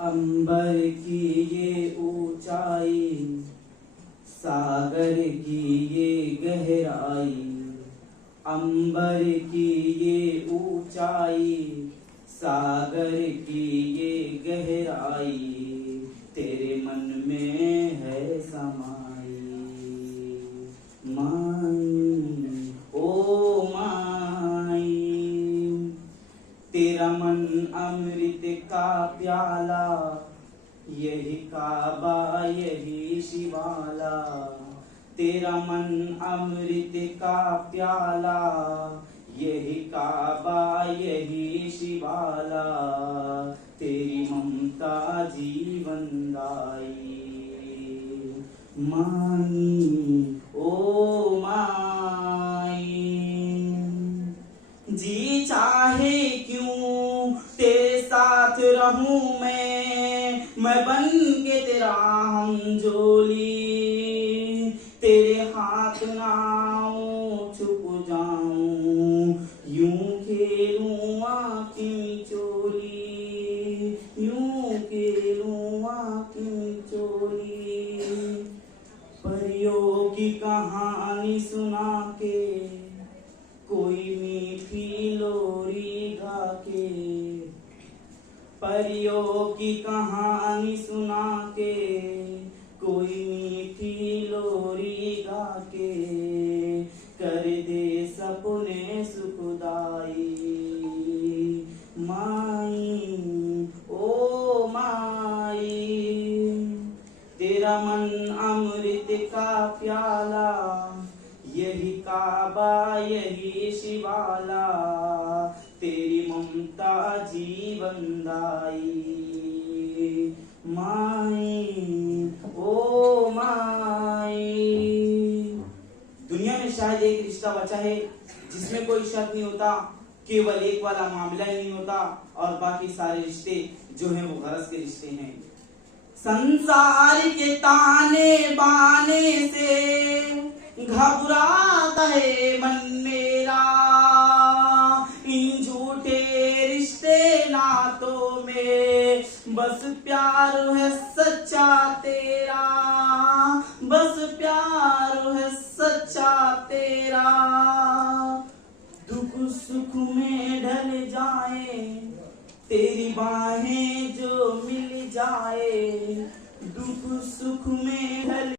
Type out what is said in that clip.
अंबर की ये ऊंचाई, सागर की ये गहराई। अंबर की ये ऊंचाई, सागर की ये गहराई, तेरे मन में है समाई। माई ओ माई, तेरा मन अमृत का प्याला, यही काबा यही शिवाला। तेरा मन अमृत का प्याला, यही काबा यही शिवाला, तेरी ममता जीवन दाई। माई ओ माई, जी चाहे क्यों तेरे साथ रहूं मैं बन के तेरा हमजोली। तेरे हाथ नाव छुप जाऊं, यूं खेलूं आँखी चोली, यूं खेलूं आँखी चोली। परियों की कहानी सुना के, कोई मीठी लोरी गा के। परियों की कहानी सुना के, कोई मीठी लोरी गा के, कर दे सपने सुखदाई। माई ओ माई, तेरा मन अमृत का प्याला, यही काबा यही शिवाला, तेरी ममता जीवन दाई। माई ओ माई, दुनिया में शायद एक रिश्ता बचा है जिसमें कोई शक नहीं होता, केवल एक वाला मामला ही नहीं होता, और बाकी सारे रिश्ते जो हैं वो गरज के रिश्ते हैं। संसार के ताने बाने से घबराता है मन मेरा, इन झूठे रिश्ते नातों में बस प्यार है सच्चा तेरा, बस प्यार है सच्चा तेरा। दुख सुख में ढल जाए तेरी बाहें जो मिल जाए, दुख सुख में ढल